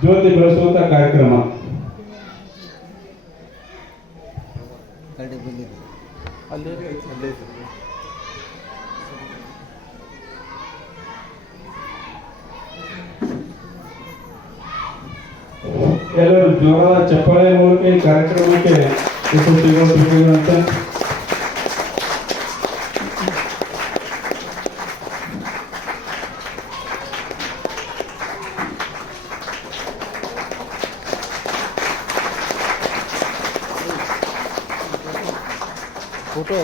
ಜ್ಯೋತಿ ಬೆಳೆಸುವಂತ ಕಾರ್ಯಕ್ರಮ. ಎಲ್ಲರೂ ಜೋರಾದ ಚಪ್ಪಾಳೆ ಮೂಲಕ ಈ ಕಾರ್ಯಕ್ರಮಕ್ಕೆ ಯಶಸ್ವಿಗೊಳಿಸಬೇಕಂತ फोटो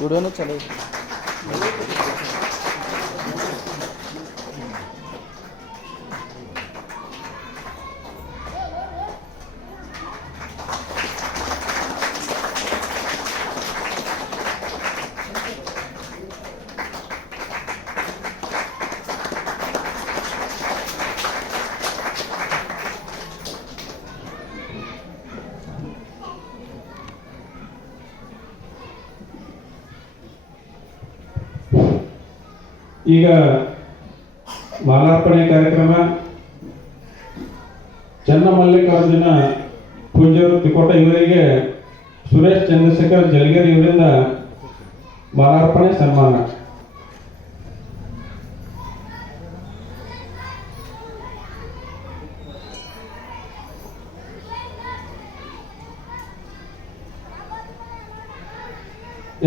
वीडियो नहीं चले ಈಗ ಮಾಲಾರ್ಪಣೆ ಕಾರ್ಯಕ್ರಮ ಚನ್ನಮಲ್ಲಿಕಾರ್ಜುನ ಪೂಜ್ಯರು ತಿಕೋಟ ಇವರಿಗೆ ಸುರೇಶ್ ಚಂದ್ರಶೇಖರ್ ಜಲಗೇರಿ ಇವರಿಂದ ಮಾಲಾರ್ಪಣೆ ಸನ್ಮಾನ.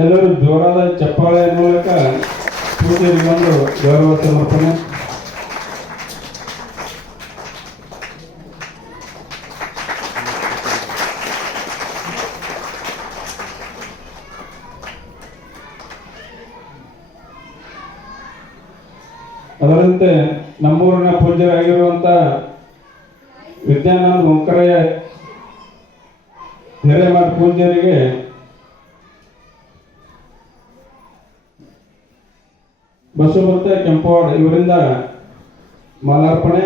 ಎಲ್ಲರೂ ಜೋರಾದ ಚಪ್ಪಾಳೆ ಮೂಲಕ ಪೂಜೆಗೊಂಡು ಗೌರವ ಸಮರ್ಪಣೆ. ಅದರಂತೆ ನಮ್ಮೂರಿನ ಪೂಜ್ಯರಾಗಿರುವಂತ ವಿದ್ಯಾನಂದ ವಂಕರಯ್ಯ ಹಿರೇಮಠ ಪೂಜ್ಯರಿಗೆ ಬಸವಭಕ್ತ ಕೆಂಪವಾಡ ಇವರಿಂದ ಮಾಲಾರ್ಪಣೆ.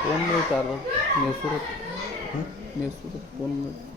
फोन में चार्जर मैसूर फोन में